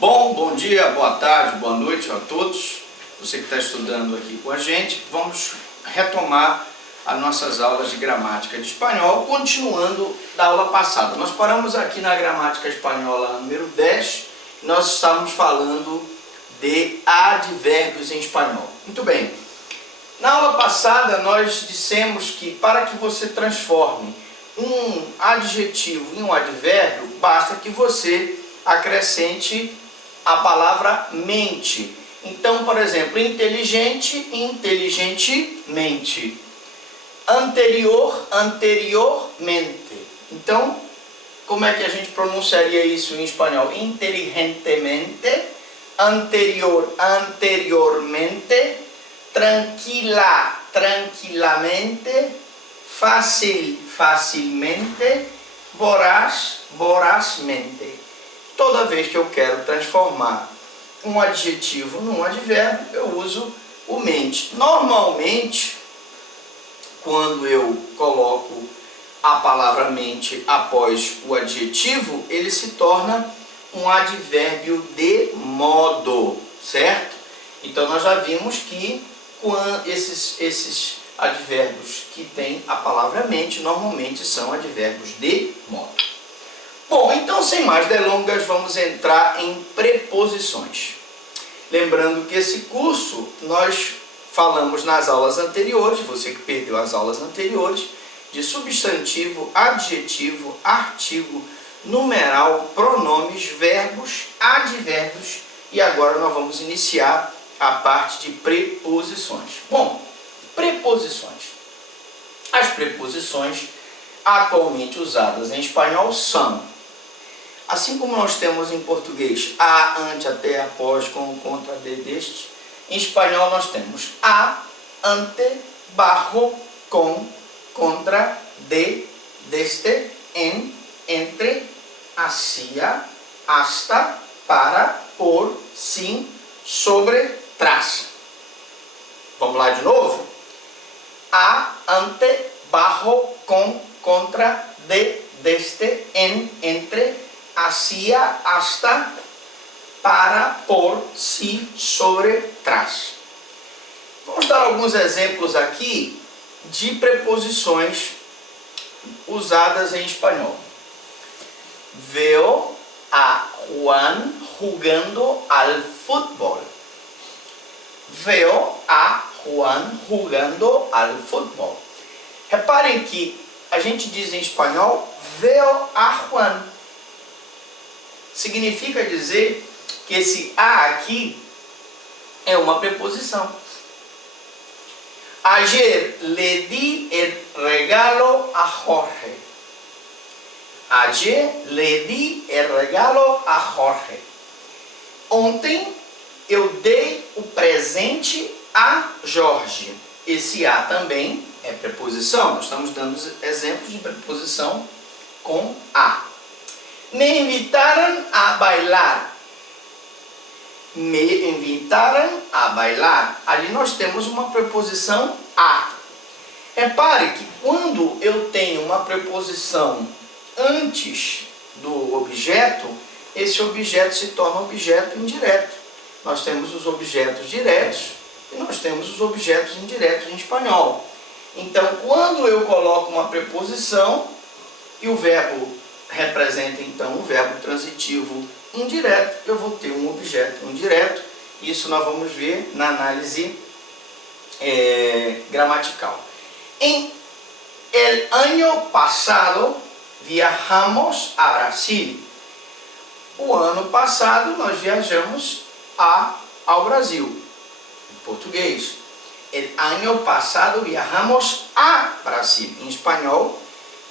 Bom dia, boa tarde, boa noite a todos. Você que está estudando aqui com a gente, vamos retomar as nossas aulas de gramática de espanhol, continuando da aula passada. Nós paramos aqui na gramática espanhola número 10, nós estávamos falando de advérbios em espanhol. Muito bem, na aula passada nós dissemos que para que você transforme um adjetivo em um advérbio, basta que você acrescente a palavra mente. Então, por exemplo, inteligente, inteligentemente. Anterior, anteriormente. Então, como é que a gente pronunciaria isso em espanhol? Inteligentemente, anterior, anteriormente, tranquila, tranquilamente, fácil, facilmente, voraz, vorazmente. Toda vez que eu quero transformar um adjetivo num advérbio, eu uso o mente. Normalmente, quando eu coloco a palavra mente após o adjetivo, ele se torna um advérbio de modo, certo? Então, nós já vimos que esses advérbios que têm a palavra mente, normalmente são advérbios de modo. Bom, então sem mais delongas, vamos entrar em preposições. Lembrando que esse curso nós falamos nas aulas anteriores, você que perdeu as aulas anteriores, de substantivo, adjetivo, artigo, numeral, pronomes, verbos, advérbios, e agora nós vamos iniciar a parte de preposições. Bom, preposições. As preposições atualmente usadas em espanhol são: assim como nós temos em português a, ante, até, após, com, contra, de, deste, em espanhol nós temos a, ante, bajo, com, contra, de, deste, en, entre, hacia, hasta, para, por, sim, sobre, tras. Vamos lá de novo? A, ante, bajo, com, contra, de, deste, en, entre, hacia, hasta, para, por, si, sobre, tras. Vamos dar alguns exemplos aqui de preposições usadas em espanhol. Veo a Juan jugando al fútbol. Veo a Juan jugando al fútbol. Reparem que a gente diz em espanhol veo a Juan. Significa dizer que esse a aqui é uma preposição. Ayer le di el regalo a Jorge. Ayer le di el regalo a Jorge. Ontem eu dei o presente a Jorge. Esse a também é preposição. Nós estamos dando exemplos de preposição com a. Me invitaram a bailar. Me invitaram a bailar. Ali nós temos uma preposição a. Repare que quando eu tenho uma preposição antes do objeto, esse objeto se torna objeto indireto. Nós temos os objetos diretos e nós temos os objetos indiretos em espanhol. Então, quando eu coloco uma preposição e o verbo representa então um verbo transitivo indireto, eu vou ter um objeto indireto. Isso nós vamos ver na análise gramatical. En el año pasado viajamos a Brasil. O ano passado nós viajamos ao Brasil. Em português, el año pasado viajamos a Brasil. Em espanhol,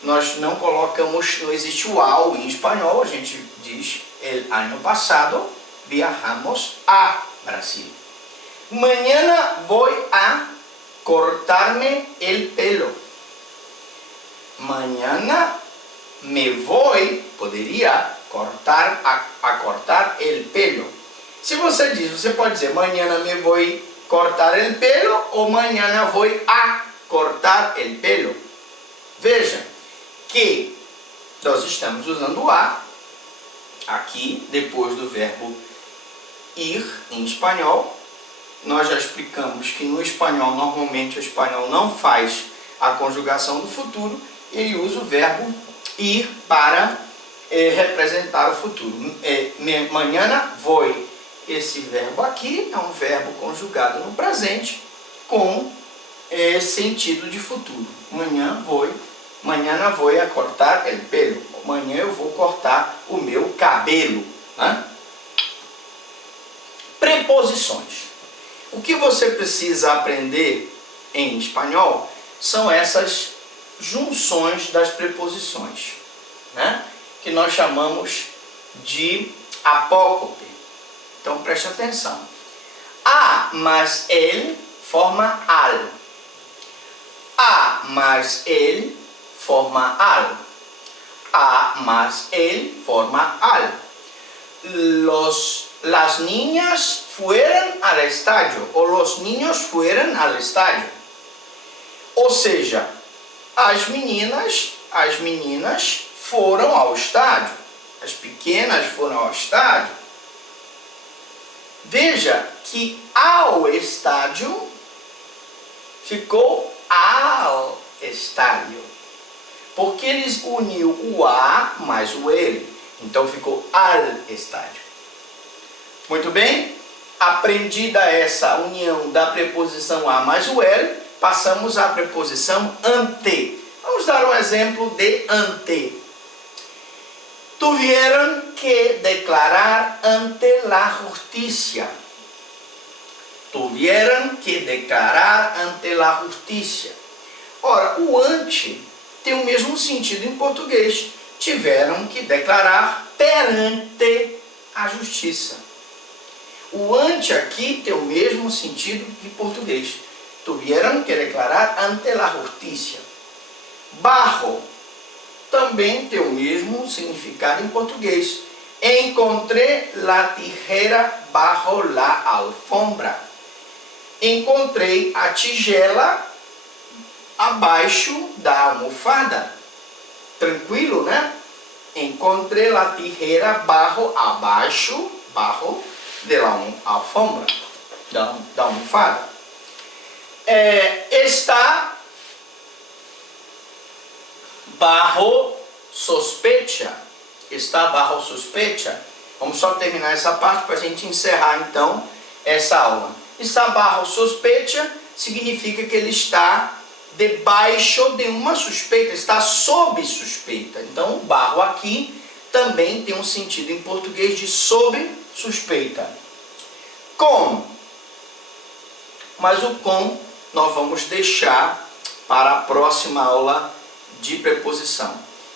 nós não colocamos, não existe o ao em espanhol, a gente diz el año pasado viajamos a Brasil. Mañana voy a cortarme el pelo. Mañana me voy, poderia cortar, a cortar el pelo. Se você diz, você pode dizer mañana me voy cortar el pelo ou mañana voy a cortar el pelo. Veja que nós estamos usando o a aqui depois do verbo ir em espanhol. Nós já explicamos que no espanhol, normalmente o espanhol não faz a conjugação do futuro, ele usa o verbo ir para representar o futuro. Mañana voy. Esse verbo aqui é um verbo conjugado no presente com sentido de futuro. Mañana voy a cortar el pelo. Amanhã eu vou cortar o meu cabelo. Né? Preposições. O que você precisa aprender em espanhol são essas junções das preposições, né? Que nós chamamos de apócope. Então preste atenção. A mais ele forma al. A mais ele forma al. A más él forma al. Las niñas fueron al estadio, ou los niños fueron al estadio. Ou seja, as meninas foram ao estádio. As pequenas foram ao estádio. Veja que ao estádio ficou ao estádio. Porque eles uniu o a mais o ele. Então ficou al estádio. Muito bem? Aprendida essa união da preposição a mais o ele, passamos à preposição ante. Vamos dar um exemplo de ante. Tuvieron que declarar ante la justicia. Tuvieron que declarar ante la justicia. Ora, o ante tem o mesmo sentido em português. Tiveram que declarar perante a justiça. O ante aqui tem o mesmo sentido em português. Tuvieron que declarar ante la justicia. Bajo também tem o mesmo significado em português. Encontrei la tijera bajo la alfombra. Encontrei a tigela abaixo da almofada. Tranquilo, né? Encontrei la tijera abaixo de la alfombra, da almofada. Está bajo sospecha. Está bajo sospecha. Vamos só terminar essa parte para a gente encerrar então essa aula. Está bajo sospecha significa que ele está debaixo de uma suspeita, está sob suspeita. Então, o barro aqui também tem um sentido em português de sob suspeita. Com. Mas o com nós vamos deixar para a próxima aula de preposição.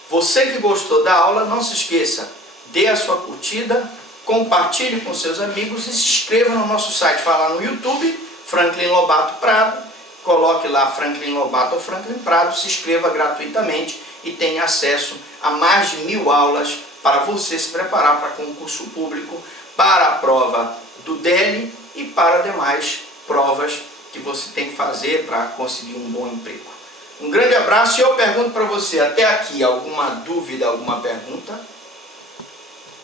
Você que gostou da aula, não se esqueça, dê a sua curtida, compartilhe com seus amigos e se inscreva no nosso site. Vai lá no YouTube, Franklin Lobato Prado, coloque lá Franklin Lobato ou Franklin Prado, se inscreva gratuitamente e tenha acesso a mais de 1000 aulas para você se preparar para concurso público, para a prova do DEL e para demais provas que você tem que fazer para conseguir um bom emprego. Um grande abraço e eu pergunto para você, até aqui, alguma dúvida, alguma pergunta?